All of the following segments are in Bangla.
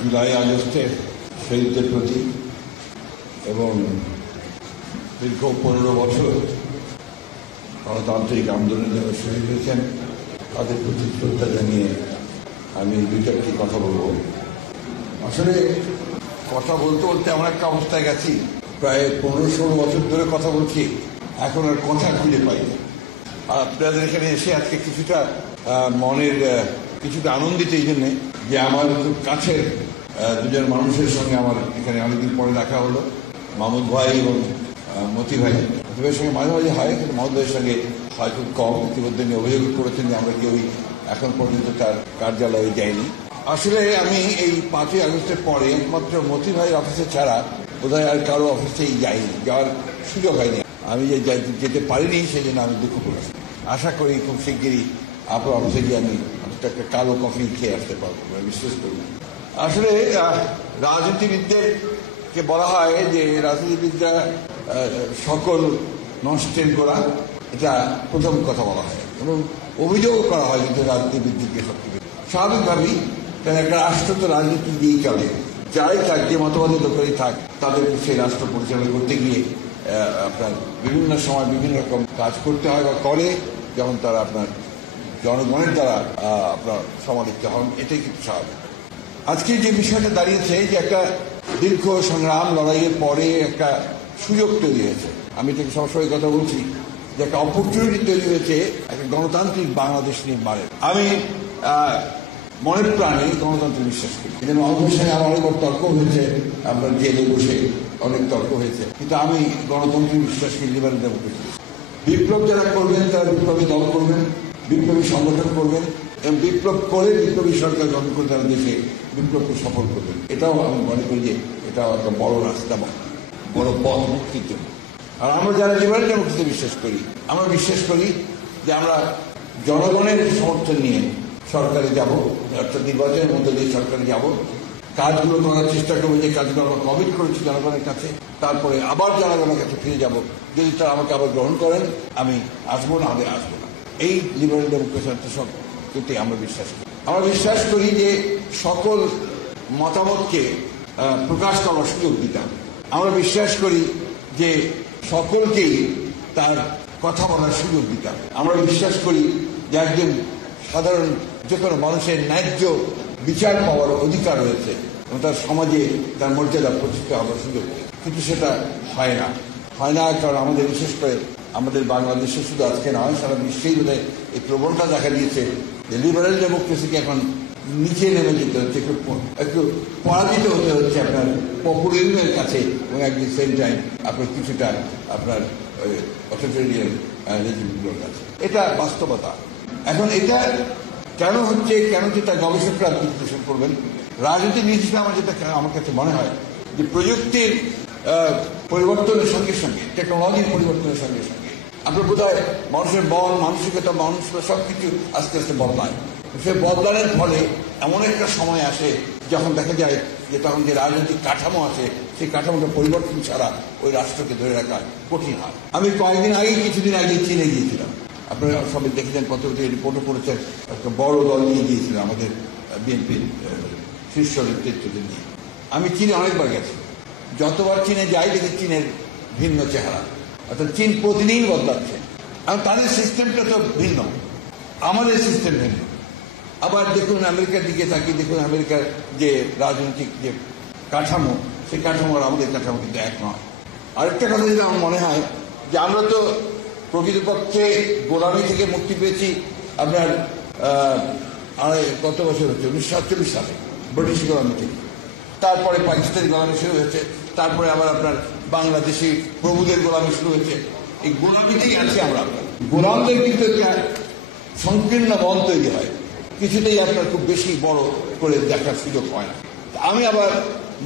জুলাই আগস্টের শহীদদের প্রতি এবং দীর্ঘ 15 বছর গণতান্ত্রিক আন্দোলনে যারা শহীদ হয়েছেন তাদের প্রতি শ্রদ্ধা জানিয়ে আমি 2-4টি কথা বলব। আসলে কথা বলতে বলতে এমন একটা অবস্থায় গেছি, প্রায় 15-16 বছর ধরে কথা বলছি, এখন আর কথা খুঁজে পাই না। আর আপনাদের এখানে এসে আজকে কিছুটা মনের কিছুটা আনন্দিত এই জন্যে যে আমার খুব কাছের দুজন মানুষের সঙ্গে আমার এখানে অনেকদিন পরে দেখা হলো, মাহমুদ ভাই এবং মতি ভাই। মতি ভাইয়ের সঙ্গে মাঝে মাঝে হয়, কিন্তু মাহমুদ ভাইয়ের সঙ্গে হয় খুব কম। ইতিমধ্যে অভিযোগ করেছেন যে আমরা কেউই এখন পর্যন্ত তার কার্যালয়ে যাইনি। আসলে আমি এই 5ই আগস্টের পরে একমাত্র মতি ভাইয়ের অফিসে ছাড়া বোধহয় আর কারো অফিসেই যাইনি, যাওয়ার সুযোগ হয়নি। আমি যে যেতে পারিনি সেই জন্য আমি দুঃখ করেছি। আশা করি খুব শিগগিরই আপনার অফিসে গিয়ে আমি একটা কালো কফি খেয়ে আসতে পারবো, বিশ্বাস করি। আসলে রাজনীতিবিদদেরকে বলা হয় যে রাজনীতিবিদরা সকল নষ্টের গোড়া, এটা প্রথম কথা বলা হয় এবং অভিযোগও করা হয় কিন্তু রাজনীতিবিদদেরকে সবচেয়ে স্বাভাবিকভাবেই। কারণ একটা রাষ্ট্র তো রাজনীতি দিয়েই চলে, যাই থাক, যে মতবাদের লোকেরই থাক, তাদেরকে সেই রাষ্ট্র পরিচালনা করতে গিয়ে আপনার বিভিন্ন সময় বিভিন্ন রকম কাজ করতে হয় বা করে, যখন তারা আপনার জনগণের দ্বারা আপনার সমালোচিত হন, এটাই কিন্তু স্বাভাবিক। আজকে যে বিষয়টা দাঁড়িয়েছে যে একটা দীর্ঘ সংগ্রাম লড়াইয়ের পরে একটা সুযোগ তৈরি হয়েছে, আমি থেকে সবসময় কথা বলছি যে একটা অপরচুনিটি তৈরি হয়েছে একটা গণতান্ত্রিক বাংলাদেশ নির্মাণের। আমি মনের প্রাণে গণতন্ত্রে বিশ্বাস করি। কিন্তু মাহমুদের সঙ্গে আমার অনেক তর্ক হয়েছে, আপনার জেলে বসে অনেক তর্ক হয়েছে, কিন্তু আমি গণতন্ত্রে বিশ্বাস করি, লিবারেল ডেমোক্রেসি। বিপ্লব যারা করবেন তারা বিপ্লবী দল করবেন, বিপ্লবী সংগঠন করবেন এবং বিপ্লব করে বিপ্লবী সরকার গঠন করে তারা দেশে বিপ্লবকে সফল করবেন। এটাও আমি মনে করি যে এটাও একটা বড় রাস্তা, বড় পথ মুক্তির জন্য। আর আমরা যারা লিবারেল ডেমোক্রেসিতে বিশ্বাস করি, আমরা বিশ্বাস করি যে আমরা জনগণের সমর্থন নিয়ে সরকারে যাব, অর্থাৎ নির্বাচনের মধ্যে দিয়ে সরকারে যাব, কাজগুলো করার চেষ্টা করবো যে কাজগুলো আমরা কমিট করেছি জনগণের কাছে, তারপরে আবার জনগণের কাছে ফিরে যাব। যদি তারা আমাকে আবার গ্রহণ করেন আমি আসবো, না হলে আসবো না। এই লিবারেল ডেমোক্রেসি সব কিন্তু আমরা বিশ্বাস করি। আমরা বিশ্বাস করি যে সকল মতামতকে প্রকাশ করার সুযোগ দিতে হবে। আমরা বিশ্বাস করি যে সকলকেই তার কথা বলার সুযোগ দিতে হবে। আমরা বিশ্বাস করি যে একজন সাধারণ যে কোনো মানুষের ন্যায্য বিচার পাওয়ার অধিকার রয়েছে এবং তার সমাজে তার মর্যাদা প্রতিষ্ঠা হওয়ার সুযোগ, কিন্তু সেটা হয় না। কারণ আমাদের বিশেষ করে আমাদের বাংলাদেশে শুধু আজকে নয়, সারা বিশ্বেই বোধহয় এই প্রবণতা দেখা দিয়েছে যে লিবারেল ডেমোক্রেসিকে এখন নিচে নেমে যেতে হচ্ছে, একটু পরাজিত হতে হচ্ছে আপনার পপুলারিজমের কাছে এবং অ্যাট দি সেম টাইম আপনার কিছুটা আপনার অথরিটেরিয়ান রেজিমগুলোর কাছে। এটা বাস্তবতা। এখন এটা কেন হচ্ছে, কেন যেটা গবেষকরা বিশ্লেষণ করবেন। রাজনীতি নির্দিষ্ট আমার কাছে মনে হয় যে প্রযুক্তির পরিবর্তনের সঙ্গে সঙ্গে, টেকনোলজির পরিবর্তনের সঙ্গে সঙ্গে আপনার বোধ হয় মানুষের মন মানসিকতা সব কিছু আস্তে আস্তে বদলায়। সে বদলানোর ফলে এমন একটা সময় আসে যখন দেখা যায় যে তখন যে রাজনৈতিক কাঠামো আছে সেই কাঠামোটা পরিবর্তন ছাড়া ওই রাষ্ট্রকে ধরে রাখা কঠিন হয়। আমি কিছুদিন আগে চীনে গিয়েছিলাম। আপনারা সবাই দেখেছেন, পত্রিকাতে রিপোর্টও করেছেন, একটা বড় দল নিয়ে গিয়েছিলাম আমাদের বিএনপির শীর্ষ নেতৃত্বদের নিয়ে। আমি চীনে অনেকবার গেছি, যতবার চীনে যাই দেখি চীনের ভিন্ন চেহারা, অর্থাৎ চীন প্রতিদিন বদলাচ্ছে। আর তাদের সিস্টেমটা তো ভিন্ন, আমাদের সিস্টেম ভিন্ন। আবার দেখুন আমেরিকার দিকে তাকিয়ে দেখুন, আমেরিকার যে রাজনৈতিক যে কাঠামো, সেই কাঠামো আর আমাদের কাঠামো কিন্তু এক নয়। আরেকটা কথা যেটা আমার মনে হয় যে আমরা তো প্রকৃতপক্ষে গোলামি থেকে মুক্তি পেয়েছি আপনার কত বছর হচ্ছে, 1947 সালে ব্রিটিশ গোলামি থেকে। তারপরে পাকিস্তানি গোলামি শুরু হয়েছে, তারপরে আবার আপনার বাংলাদেশি প্রভুদের গোলামি শুরু হয়েছে। এই গোলামিতেই আছি আমরা। গোলামদের কিন্তু একটা সংকীর্ণ মন তৈরি হয়, কিছুতেই আপনার খুব বেশি বড় করে দেখার সুযোগ হয় না। আমি আবার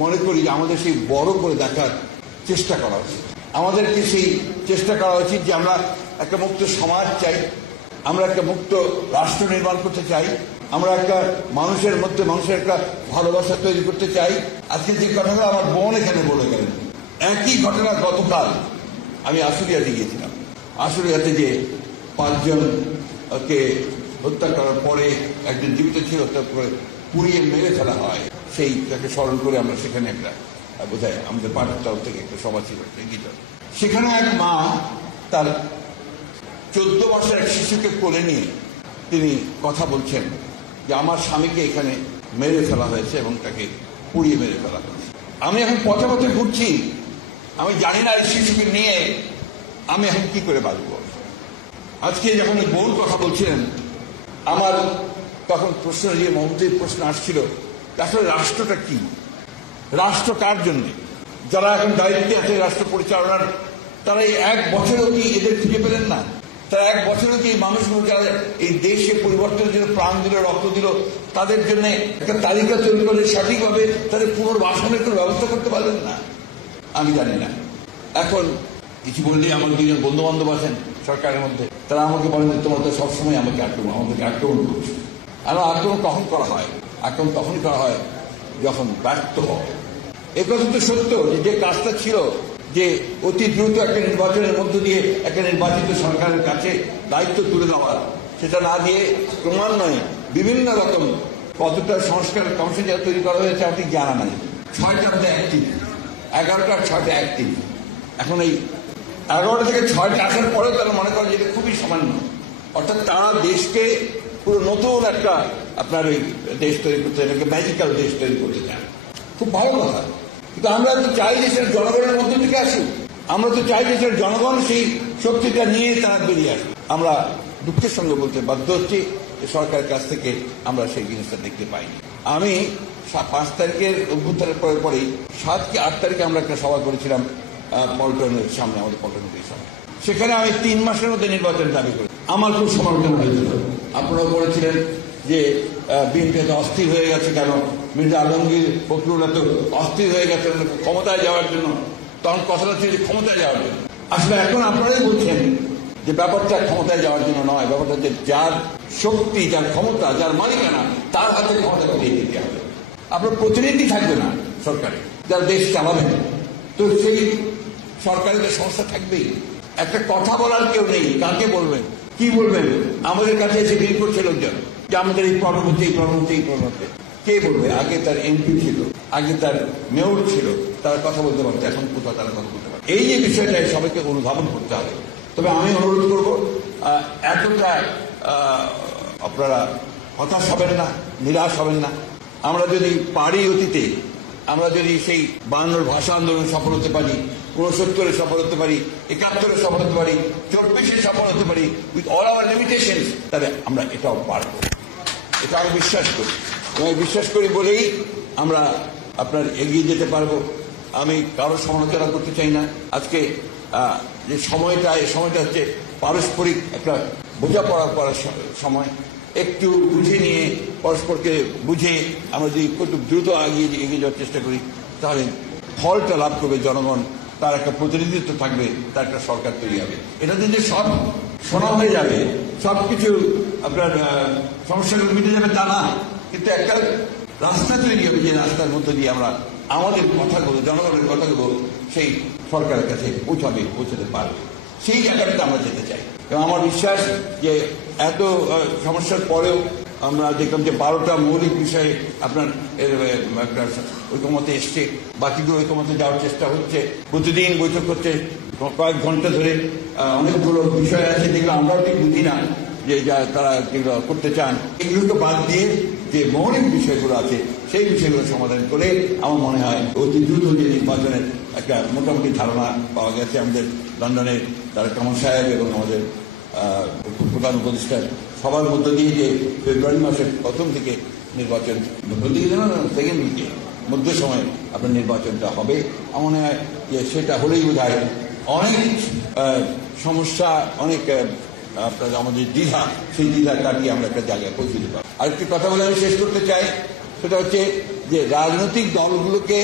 মনে করি যে আমাদের সেই বড় করে দেখার চেষ্টা করা উচিত। আমাদেরকে সেই চেষ্টা করা উচিত যে আমরা একটা মুক্ত সমাজ চাই, আমরা একটা মুক্ত রাষ্ট্র নির্মাণ করতে চাই, আমরা একটা মানুষের মধ্যে মানুষের একটা ভালোবাসা তৈরি করতে চাই। আজকে যে কথাটা আমার বোন এখানে বলে গেলেন, একই ঘটনা গতকাল আমি আশুলিয়াতে গিয়েছিলাম। আশুলিয়াতে যে 5 জনকে হত্যা করার পরে একজন জীবিত ছিল, তারপরে পুড়িয়ে মেরে ফেলা হয়, সেই তাকে স্মরণ করে আমরা সেখানে একটা বোধহয় আমাদের পার্টির তরফ থেকে একটা সভা ছিল। সেখানে এক মা তার 14 মাসের এক শিশুকে কোলে নিয়ে তিনি কথা বলছেন যে আমার স্বামীকে এখানে মেরে ফেলা হয়েছে এবং তাকে পুড়িয়ে মেরে ফেলা হয়েছে। আমি এখন পথে পথে ঘুরছি, আমি জানি না এই শিশুকে নিয়ে আমি এখন কি করে বাঁচব। আজকে যখন বউর কথা বলছিলেন, আমার তখন প্রশ্ন, যে মমতার প্রশ্ন আসছিল, আসলে রাষ্ট্রটা কি, রাষ্ট্র কার জন্য? যারা এখন দায়িত্বে আছে রাষ্ট্র পরিচালনার, তারা এই 1 বছরেও কি এদের খুঁজে পেলেন না? তারা 1 বছরেও কি মানুষগুলো যারা এই দেশে পরিবর্তনের জন্য প্রাণ দিল, রক্ত দিল, তাদের জন্য একটা তালিকা তৈরি করে সঠিকভাবে তাদের পুনর্বাসনের কোনো ব্যবস্থা করতে পারলেন না? আমি জানি না। এখন কিছু বললেই আমার 2জন বন্ধু বান্ধব আছেন সরকারের মধ্যে, তারা আমাকে বলেন যে তোমরা তো সবসময় আমাদেরকে আক্রমণ করছো। আর আক্রমণ কখন করা হয়? আক্রমণ তখন করা হয় যখন ব্যর্থ হয়। একথা তো সত্য যে কাজটা ছিল যে অতি দ্রুত একটা নির্বাচনের মধ্য দিয়ে একটা নির্বাচিত সরকারের কাছে দায়িত্ব তুলে দেওয়া, সেটা না দিয়ে ক্রমান্বয়ে বিভিন্ন রকম কতটা সংস্কার কমিশন যা তৈরি করা হয়েছে আপনি জানা নাই। 6টা মধ্যে অ্যাক্টিভ, 11টার 6টা অ্যাক্টিভ। এখন এই 11টা থেকে 6টা আসার পরেও তারা মনে করেন যে এটা খুবই সামান্য। অর্থাৎ তারা দেশকে পুরো নতুন একটা আপনার এই দেশ তৈরি করতে, এটাকে ম্যাজিক্যাল দেশ তৈরি করতে চান। খুব ভালো কথা, কিন্তু আমরা তো চাই যে সেটা জনগণের মধ্য থেকে আসুক। আমরা তো চাই যে সেটা জনগণ সেই শক্তিটা নিয়ে তারা বেরিয়ে আসুক। আমরা দুঃখের সঙ্গে বলতে বাধ্য হচ্ছি যে সরকারের কাছ থেকে আমরা সেই জিনিসটা দেখতে পাইনি। আমি 5 তারিখের অভ্যুত্থানের পরেই 7 কি 8 তারিখে আমরা একটা সভা করেছিলাম পল্টনের সামনে, আমাদের পল্টনের সামনে। সেখানে আমি 3 মাসের মধ্যে নির্বাচন দাবি করি। আমার খুব সমালোচনা হয়েছিল, আপনারাও বলেছিলেন যে বিএনপি এত অস্থির হয়ে গেছে কেন, মির্জা আলমগীর ফখরুল এত অস্থির হয়ে গেছে ক্ষমতায় যাওয়ার জন্য। তখন কথাটা ছিল ক্ষমতায় যাওয়ার জন্য। আসলে এখন আপনারাই বলছেন যে ব্যাপারটা ক্ষমতায় যাওয়ার জন্য নয়, ব্যাপারটা হচ্ছে যার শক্তি, যার ক্ষমতা, যার মালিকানা, তার হাতে ক্ষমতাটা দিয়ে দিতে হবে। আপনার প্রতিনিধি থাকবে না সরকারে, যারা দেশ চালাবেন, তো সেই সরকারের সমস্যা থাকবেই। একটা কথা বলার কেউ নেই, কাকে বলবেন, কি বলবেন? আমাদের কাছে এসে ভিড় করছে লোকজন যে আমাদের এই প্রবলেম হচ্ছে, এই প্রবলেম হচ্ছে, এই প্রবলেম হচ্ছে। কে বলবে? আগে তার এমপি ছিল, আগে তার মেয়র ছিল, তারা কথা বলতে পারতো, এখন কোথাও তারা কথা বলতে পারে। এই যে বিষয়টা সবাইকে অনুধাবন করতে হবে। তবে আমি অনুরোধ করব, এতটা আপনারা হতাশ হবেন না, নিরাশ হবেন না। আমরা যদি পারি অতীতে, আমরা যদি সেই 52 ভাষা আন্দোলনে সফল হতে পারি, 69-এ সফল হতে পারি, 71-এ সফল হতে পারি, 24-এ সফল হতে পারি, উইথ অল আওয়ার লিমিটেশনস, তাহলে আমরা এটাও পারবো। এটা আমি বিশ্বাস করি। আমি বিশ্বাস করি বলেই আমরা আপনার এগিয়ে যেতে পারবো। আমি কারো সমালোচনা করতে চাই না। আজকে যে সময়টা, এই সময়টা হচ্ছে পারস্পরিক একটা বোঝাপড়া করার সময়। একটু বুঝে নিয়ে, পরস্পরকে বুঝে আমরা যদি একটু দ্রুত এগিয়ে যাওয়ার চেষ্টা করি, তাহলে ফলটা লাভ করবে জনগণ, তার একটা প্রতিনিধিত্ব থাকবে, তার একটা সরকার তৈরি হবে। এটা যদি সব শোনা হয়ে যাবে, সব কিছু আপনার সমস্যাগুলো মিটে যাবে তা না, কিন্তু একটা রাস্তা তৈরি হবে, যে রাস্তার মধ্যে দিয়ে আমরা আমাদের কথাগুলো, জনগণের কথাগুলো সেই সরকারের কাছে পৌঁছাতে পারবে। সেই জায়গাটাতে আমরা যেতে চাই। এবং আমার বিশ্বাস যে এত সমস্যার পরেও আমরা দেখলাম যে 12টা মৌলিক বিষয়ে আপনার একটা ঐকমতে এসছে, বাকিগুলো ঐকমতে যাওয়ার চেষ্টা হচ্ছে, প্রতিদিন বৈঠক হচ্ছে, কয়েক ঘন্টা ধরে। অনেকগুলো বিষয় আছে যেগুলো আমরাও ঠিক বুঝি না, যে যা তারা যেগুলো করতে চান, এগুলোকে বাদ দিয়ে যে মৌলিক বিষয়গুলো আছে সেই বিষয়গুলো সমাধান করে আমার মনে হয় অতি দ্রুত যে নির্বাচনের একটা মোটামুটি ধারণা পাওয়া গেছে। আমাদের লন্ডনের তারেক রহমান সাহেব এবং আমাদের প্রধান উপদেষ্টা সবার মধ্য দিয়ে যে ফেব্রুয়ারি মাসের প্রথম দিকে নির্বাচন, সেকেন্ড উইকে মধ্য সময়ে আপনার নির্বাচনটা হবে। আমার মনে হয় যে সেটা হলেই বোধ হয় অনেক সমস্যা, অনেক আপনার আমাদের দ্বিধা, সেই দ্বিধা কাটিয়ে আমরা একটা জায়গায় পৌঁছে দিতে পারবো। আরেকটি কথা বলে আমি শেষ করতে চাই, সেটা হচ্ছে যে রাজনৈতিক দলগুলোকে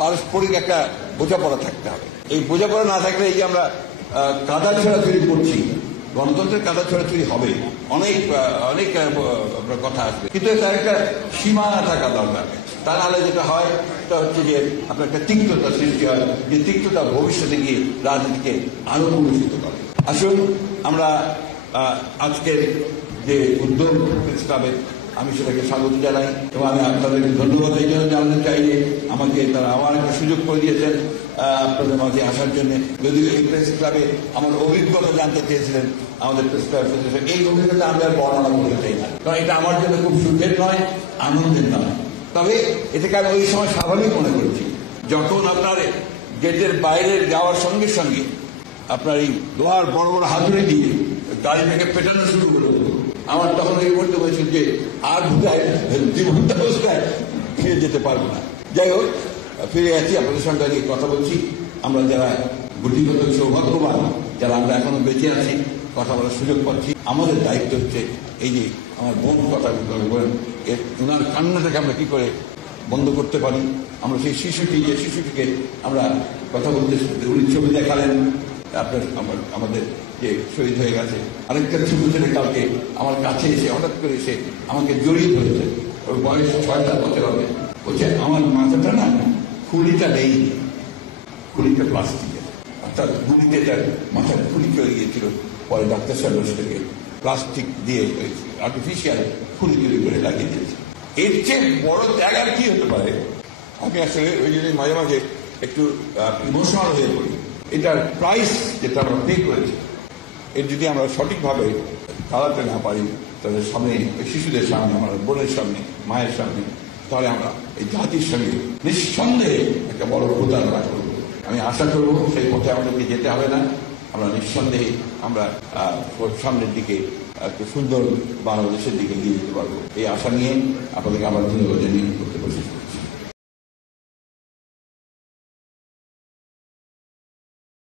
পারস্পরিক একটা বোঝাপড়া থাকতে হবে। এই বোঝাপড়া না থাকলে এই যে আমরা কাদা ছড়াছড়ি করছি, গণতন্ত্রের কাদা ছড়াছড়ি হবে, অনেক অনেক কথা আসবে, কিন্তু তার একটা সীমা থাকা দরকার। তা নাহলে যেটা হয় সেটা হচ্ছে যে আপনার একটা তিক্ততা সৃষ্টি হয়, যে তিক্ততা ভবিষ্যতে গিয়ে রাজনীতিকে আরো কলুষিত করে। আসুন আমরা আজকের যে উদ্যোগ প্রেস ক্লাবের, আমি সেটাকে স্বাগত জানাই এবং আমি আপনাদেরকে ধন্যবাদ এই জন্য জানাতে চাই যে আমাকে তারা আমার একটা সুযোগ করে দিয়েছেন আপনাদের মাঝে আসার জন্য। যদিও এই প্রেস ক্লাবে আমার অভিজ্ঞতা জানতে চেয়েছিলেন আমাদের প্রেস ক্লাবের সদস্য, এই অভিজ্ঞতা আমি আর বর্ণনা করতে চাই না, কারণ এটা আমার জন্য খুব সুখের নয়, আনন্দের নয়। তবে এটাকে আমি ওই সময় স্বাভাবিক মনে করেছি, যখন আপনার গেটের বাইরে যাওয়ার সঙ্গে সঙ্গে আপনার এই লোহার বড় বড় হাতুড়ি দিয়ে গাড়িটাকে পেটানো শুরু হলো, আমার তখন এই মুহূর্তে হয়েছিল যে আর বোধহয় জীবন্ত অবস্থায় ফিরে যেতে পারবো না। যাই হোক, ফিরে আছি, আপনাদের সঙ্গে আগে কথা বলছি। আমরা যারা গুটিগত সৌভাগ্যবান, যারা আমরা এখনো বেঁচে আছি, কথা বলার সুযোগ পাচ্ছি, আমাদের দায়িত্ব হচ্ছে এই যে আমার বোন কথা বলেন, ওনার কান্নাটাকে আমরা কি করে বন্ধ করতে পারি। আমরা সেই শিশুটিকে আমরা কথা বলতে, উনি ছবি দেখালেন আপনার আমাদের যে শহীদ হয়ে গেছে। আরেকটা ছোট ছেলে কালকে আমার কাছে এসে হঠাৎ করে এসে আমাকে জড়িয়ে ধরেছে, ওর বয়স 6-7 বছর হবে। বলছে আমার মাথাটা না, খুলিটা নেই, খুলিটা প্লাস্টিকের, অর্থাৎ গুলিতে তার মাথার খুলি চলে গিয়েছিল। পরে ডাক্তার সাহেব সেটাকে প্লাস্টিক দিয়ে আর্টিফিশিয়াল খুলি তৈরি করে লাগিয়ে দিয়েছে। এর চেয়ে বড় ত্যাগ কি হতে পারে? আমি আসলে ওই জন্য মাঝে মাঝে একটু ইমোশনাল হয়ে পড়ি। এটার প্রাইস যেটা আমরা পে করেছি, এর যদি আমরা সঠিকভাবে চালাতে না পারি, তাদের সামনে, শিশুদের সামনে, আমার বোনের সামনে, মায়ের সামনে, তাহলে আমরা এই জাতির সঙ্গে নিঃসন্দেহে একটা বড় প্রতারণা করব। আমি আশা করব সেই পথে আমাদেরকে যেতে হবে না, আমরা নিঃসন্দেহে আমরা সামনের দিকে একটু সুন্দর বাংলাদেশের দিকে এগিয়ে যেতে পারবো। এই আশা নিয়ে আপনাদেরকে আবার ধন্যবাদ জানিয়ে